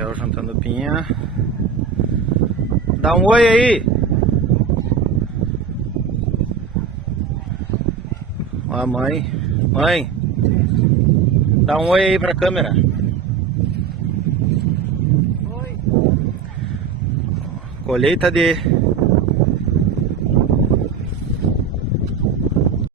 Miguel juntando pinha. Dá um oi aí. Ó a mãe. Mãe. Dá um oi aí pra câmera. Oi. Colheita de